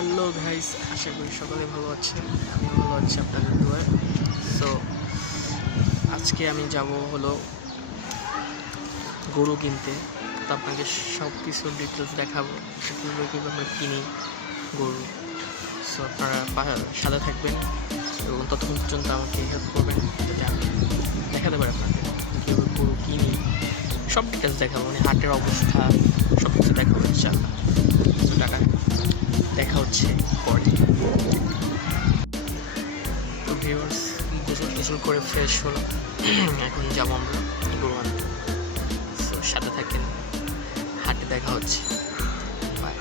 Hello guys, আশা করি সকলে ভালো আছেন। আমি ভালো আছি আপনাদের দোয়ায়। সো আজকে আমি যাব হলো গরু কিনতে। তো আপনাকে সব কিছুর ডিটেলস দেখাবো, কীভাবে কীভাবে কিনি গরু। সো আপনারা সাথে থাকবেন এবং ততক্ষণ পর্যন্ত আমাকে হেল্প করবেন যাতে আমি দেখাতে পারি আপনাদের কীভাবে গরু কিনি। সব ডিটেলস দেখাবো, মানে হাটের অবস্থা সব কিছু দেখাবো ইনশাআল্লাহ। সো টাটা, দেখা হচ্ছে পরে। তো ভিউয়ার্স, গোসল টোসল করে ফ্রেশ হলো, এখন যাবো আমরা গরু আনতে। সো সাথে থাকেন, হাটে দেখা হচ্ছে। বাই।